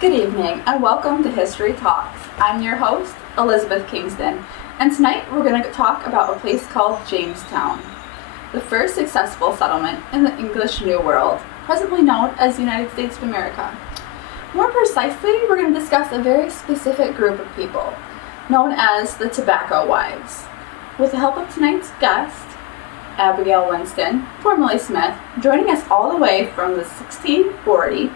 Good evening and welcome to History Talks. I'm your host, Elizabeth Kingston, and tonight we're going to talk about a place called Jamestown, the first successful settlement in the English New World, presently known as the United States of America. More precisely, we're going to discuss a very specific group of people, known as the Tobacco Wives. With the help of tonight's guest, Abigail Winston, formerly Smith, joining us all the way from the 1640,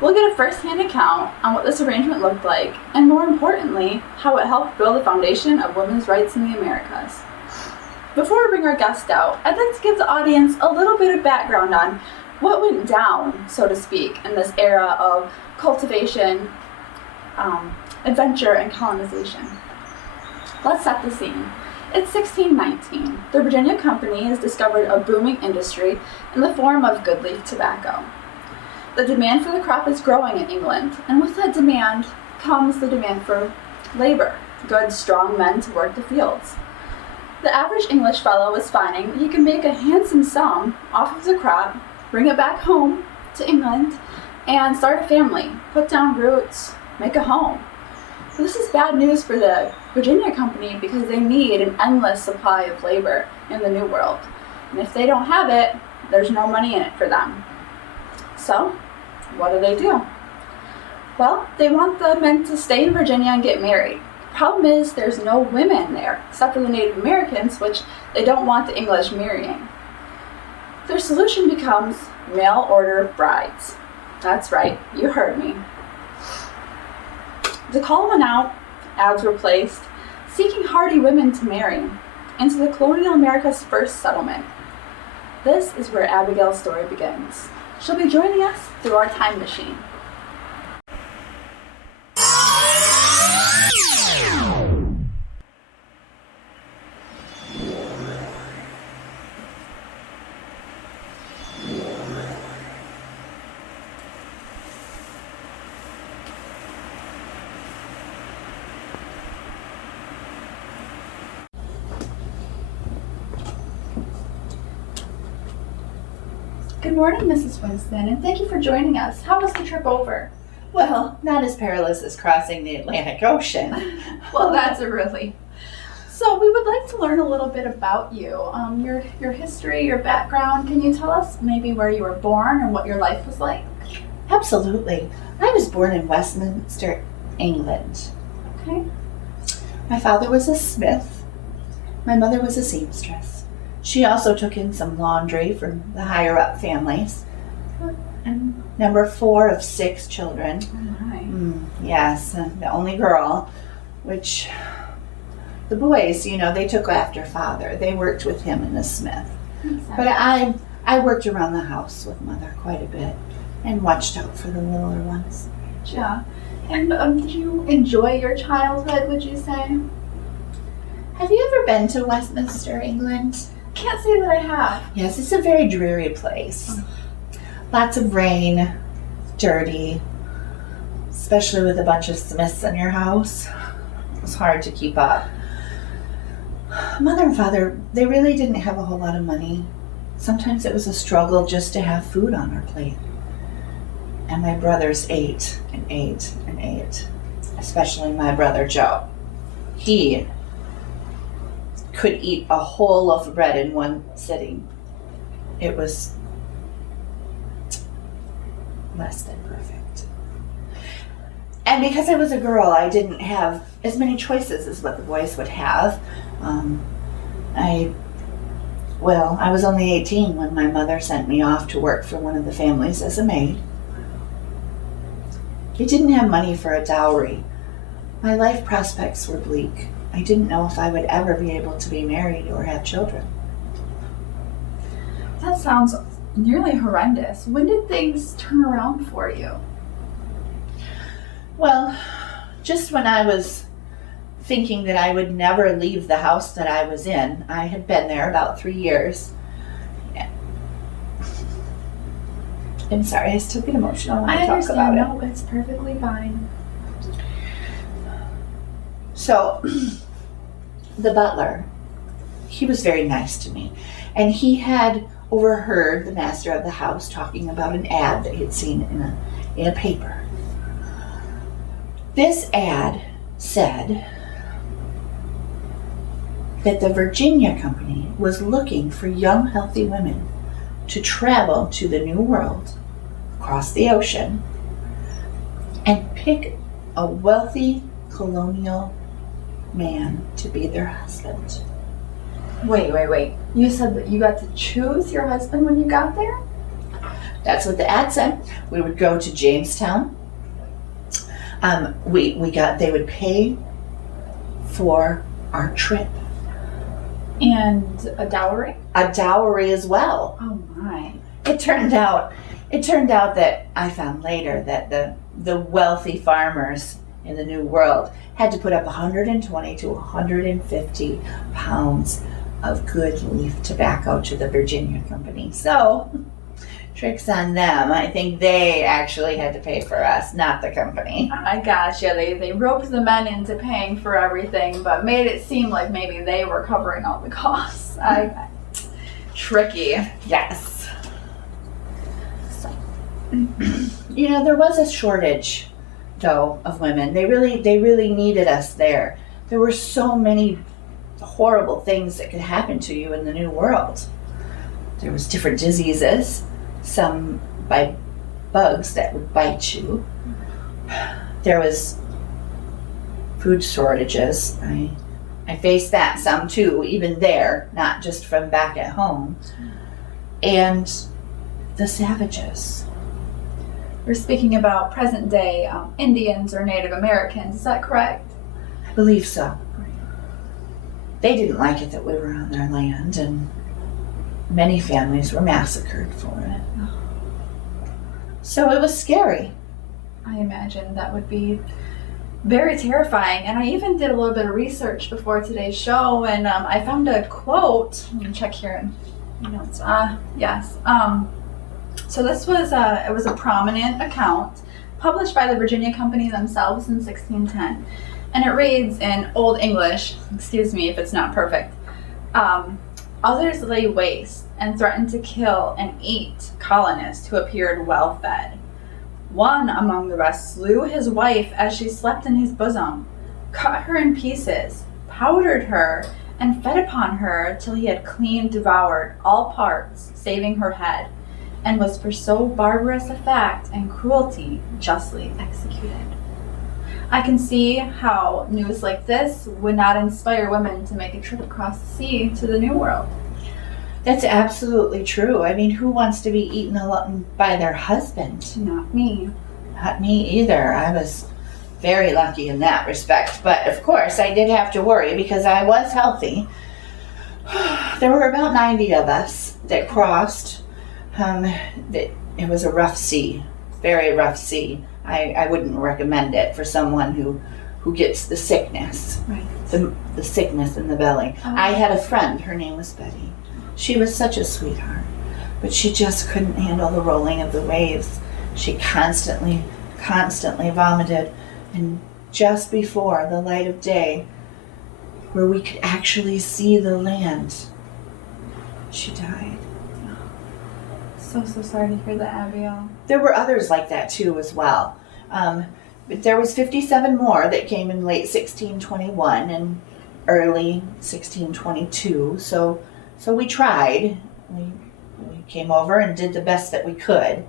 we'll get a first-hand account on what this arrangement looked like, and more importantly, how it helped build the foundation of women's rights in the Americas. Before we bring our guest out, I'd like to give the audience a little bit of background on what went down, so to speak, in this era of cultivation, adventure, and colonization. Let's set the scene. It's 1619. The Virginia Company has discovered a booming industry in the form of good leaf tobacco. The demand for the crop is growing in England, and with that demand comes the demand for labor, good, strong men to work the fields. The average English fellow was finding he could make a handsome sum off of the crop, bring it back home to England, and start a family, put down roots, make a home. So this is bad news for the Virginia Company because they need an endless supply of labor in the New World. And if they don't have it, there's no money in it for them. So, what do? Well, they want the men to stay in Virginia and get married. Problem is, there's no women there, except for the Native Americans, which they don't want the English marrying. Their solution becomes mail order brides. That's right, you heard me. The call went out, ads were placed, seeking hardy women to marry into the colonial America's first settlement. This is where Abigail's story begins. She'll be joining us through our time machine. Good morning, Mrs. Winston, and thank you for joining us. How was the trip over? Well, not as perilous as crossing the Atlantic Ocean. Well, that's a relief. So we would like to learn a little bit about you, your history, your background. Can you tell us maybe where you were born and what your life was like? Absolutely. I was born in Westminster, England. Okay. My father was a smith. My mother was a seamstress. She also took in some laundry from the higher up families. And number 4 of 6 children. Oh, my. Yes, the only girl, which the boys, they took after father. They worked with him in the smith. But I worked around the house with mother quite a bit and watched out for the littler ones. Yeah. And did you enjoy your childhood, would you say? Have you ever been to Westminster, England? Can't say that I have. Yes, it's a very dreary place. Lots of rain, dirty, especially with a bunch of Smiths in your house. It was hard to keep up. Mother and father, they really didn't have a whole lot of money. Sometimes it was a struggle just to have food on our plate. And my brothers ate and ate and ate, especially my brother Joe. He could eat a whole loaf of bread in one sitting. It was less than perfect. And because I was a girl, I didn't have as many choices as what the boys would have. I was only 18 when my mother sent me off to work for one of the families as a maid. I didn't have money for a dowry. My life prospects were bleak. I didn't know if I would ever be able to be married or have children. That sounds nearly horrendous. When did things turn around for you? Well, just when I was thinking that I would never leave the house that I was in. I had been there about 3 years. I'm sorry, I still get emotional when I talk about it. No, it's perfectly fine. So, the butler, he was very nice to me. And he had overheard the master of the house talking about an ad that he had seen in a paper. This ad said that the Virginia Company was looking for young, healthy women to travel to the New World, across the ocean, and pick a wealthy colonial man to be their husband. Wait. You said that you got to choose your husband when you got there? That's what the ad said. We would go to Jamestown. They would pay for our trip. And a dowry? A dowry as well. Oh my. It turned out that I found later that the wealthy farmers in the New World had to put up 120 to 150 pounds of good leaf tobacco to the Virginia Company. So, tricks on them. I think they actually had to pay for us, not the company. I gotcha. They roped the men into paying for everything, but made it seem like maybe they were covering all the costs. Tricky. Yes. So, there was a shortage, though, of women. They really needed us there. There were so many horrible things that could happen to you in the New World. There was different diseases, some by bugs that would bite you. There was food shortages. I faced that some too, even there, not just from back at home. And the savages. We're speaking about present day Indians or Native Americans, is that correct? I believe so. They didn't like it that we were on their land, and many families were massacred for it. So it was scary. I imagine that would be very terrifying. And I even did a little bit of research before today's show, and I found a quote. Let me check here in notes. Yes. So this was it was a prominent account published by the Virginia Company themselves in 1610. And it reads in Old English, excuse me if it's not perfect, others lay waste and threatened to kill and eat colonists who appeared well fed. One among the rest slew his wife as she slept in his bosom, cut her in pieces, powdered her, and fed upon her till he had clean devoured all parts, saving her head, and was for so barbarous a fact and cruelty justly executed. I can see how news like this would not inspire women to make a trip across the sea to the New World. That's absolutely true. I mean, who wants to be eaten alone by their husband? Not me. Not me either. I was very lucky in that respect. But of course, I did have to worry because I was healthy. There were about 90 of us that crossed. It was a rough sea, very rough sea. I wouldn't recommend it for someone who gets the sickness, right? The sickness in the belly. Oh. I had a friend, her name was Betty. She was such a sweetheart, but she just couldn't handle the rolling of the waves. She constantly vomited, and just before the light of day, where we could actually see the land, she died. So sorry to hear that, Abigail. There were others like that too as well. But there was 57 more that came in late 1621 and early 1622. So we tried. We came over and did the best that we could.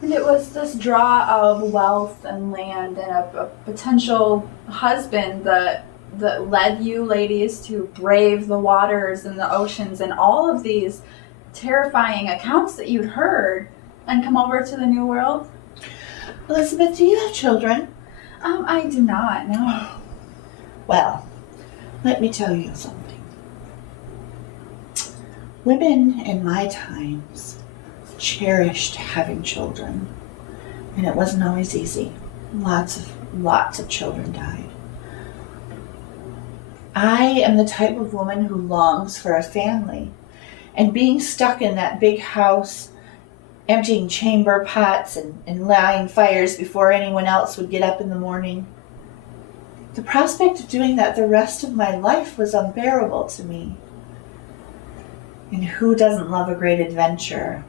And it was this draw of wealth and land and a potential husband that led you ladies to brave the waters and the oceans and all of these terrifying accounts that you'd heard and come over to the New World? Elizabeth, do you have children? I do not, no. Well, let me tell you something. Women in my times cherished having children, and it wasn't always easy. Lots of children died. I am the type of woman who longs for a family. And being stuck in that big house, emptying chamber pots and lighting fires before anyone else would get up in the morning, the prospect of doing that the rest of my life was unbearable to me. And who doesn't love a great adventure?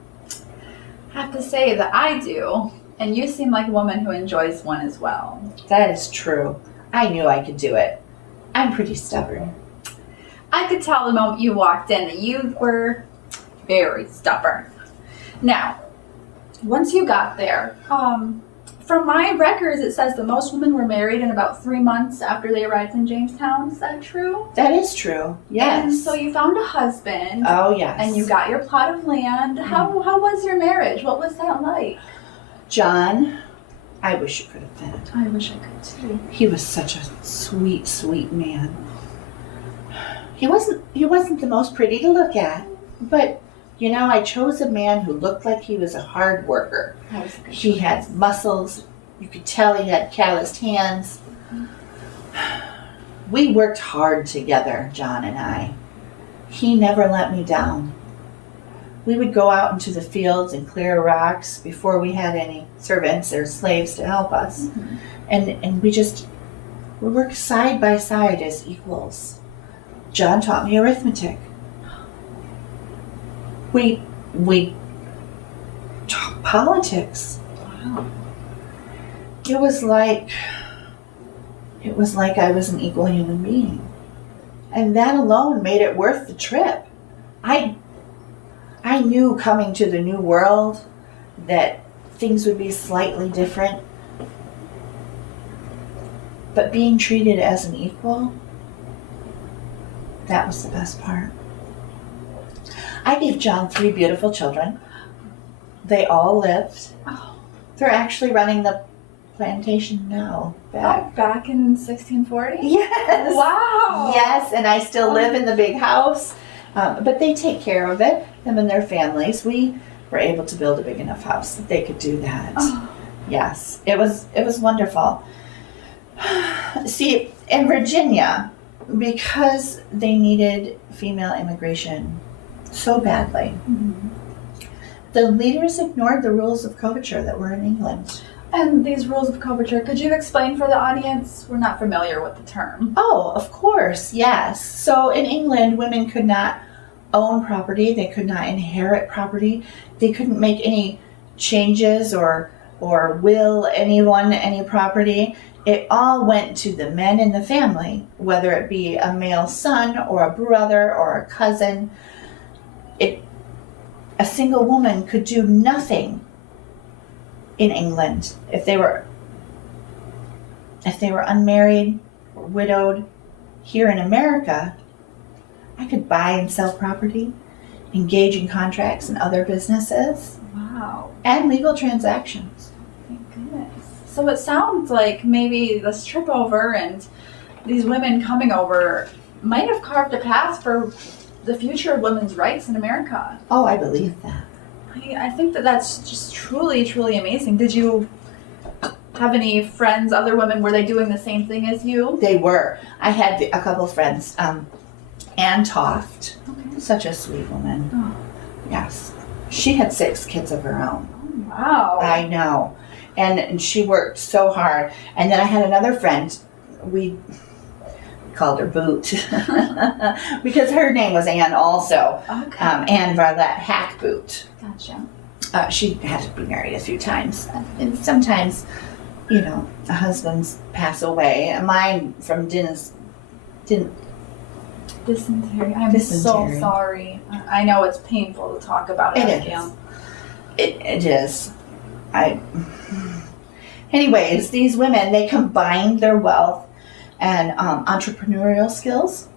I have to say that I do. And you seem like a woman who enjoys one as well. That is true. I knew I could do it. I'm pretty stubborn. I could tell the moment you walked in that you were very stubborn. Now, once you got there, from my records, it says that most women were married in about 3 months after they arrived in Jamestown. Is that true? That is true. Yes. And so you found a husband. Oh, yes. And you got your plot of land. How was your marriage? What was that like? John, I wish you could have met. I wish I could too. He was such a sweet, sweet man. He wasn't the most pretty to look at, but you know, I chose a man who looked like he was a hard worker. He had muscles. You could tell he had calloused hands. We worked hard together, John and I. He never let me down. We would go out into the fields and clear rocks before we had any servants or slaves to help us. Mm-hmm. And we worked side by side as equals. John taught me arithmetic. We talked politics. Wow. It was like I was an equal human being. And that alone made it worth the trip. I knew coming to the new world that things would be slightly different. But being treated as an equal, that was the best part. I gave John 3 beautiful children. They all lived. Oh. They're actually running the plantation now. Back in 1640? Yes. Wow. Yes, and I still live in the big house. But they take care of it, them and their families. We were able to build a big enough house that they could do that. Oh. Yes, it was wonderful. See, in Virginia, because they needed female immigration so badly, Mm-hmm. the leaders ignored the rules of coverture that were in England. And these rules of coverture, could you explain for the audience? We're not familiar with the term. Oh, of course, yes. So in England, women could not own property. They could not inherit property. They couldn't make any changes or will anyone any property. It all went to the men in the family, whether it be a male son or a brother or a cousin. A single woman could do nothing in England if they were unmarried or widowed. Here in America, I could buy and sell property, engage in contracts and other businesses, Wow. and legal transactions. Thank goodness. So it sounds like maybe this trip over and these women coming over might have carved a path for the future of women's rights in America. Oh, I believe that. I think that's just truly, truly amazing. Did you have any friends, other women, were they doing the same thing as you? They were. I had a couple friends. Anne Toft, Okay. such a sweet woman. Oh. Yes. She had 6 kids of her own. Oh, wow. I know. And she worked so hard. And then I had another friend. We called her Boot because her name was Anne also. Okay. Anne Varlette Hack Boot. Gotcha. She had to be married a few times. And sometimes, you know, husbands pass away. Mine from Dysentery. I'm Dysentery. so sorry. I know it's painful to talk about it. It is. Anyways, these women, they combined their wealth and entrepreneurial skills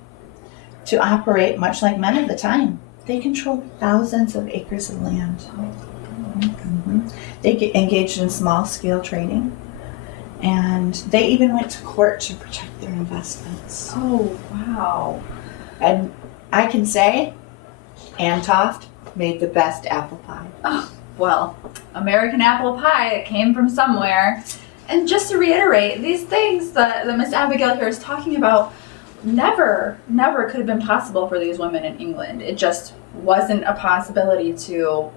to operate much like men at the time. They controlled thousands of acres of land. Mm-hmm. They engaged in small-scale trading, and they even went to court to protect their investments. Oh, wow. And I can say, Anne Toft made the best apple pie. Oh, well, American apple pie, it came from somewhere. And just to reiterate, these things that Miss Abigail here is talking about never could have been possible for these women in England. It just wasn't a possibility to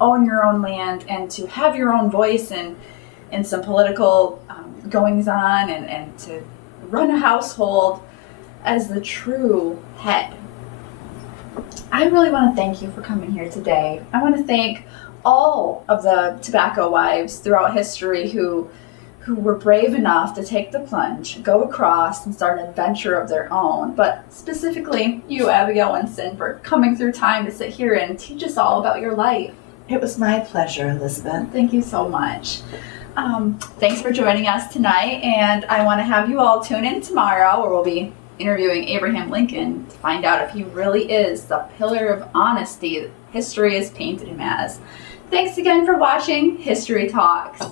own your own land and to have your own voice in some political goings on and to run a household as the true head. I really want to thank you for coming here today. I want to thank all of the tobacco wives throughout history who were brave enough to take the plunge, go across, and start an adventure of their own. But specifically, you, Abigail Winston, for coming through time to sit here and teach us all about your life. It was my pleasure, Elizabeth. Thank you so much. Thanks for joining us tonight, and I want to have you all tune in tomorrow where we'll be interviewing Abraham Lincoln to find out if he really is the pillar of honesty that history has painted him as. Thanks again for watching History Talks.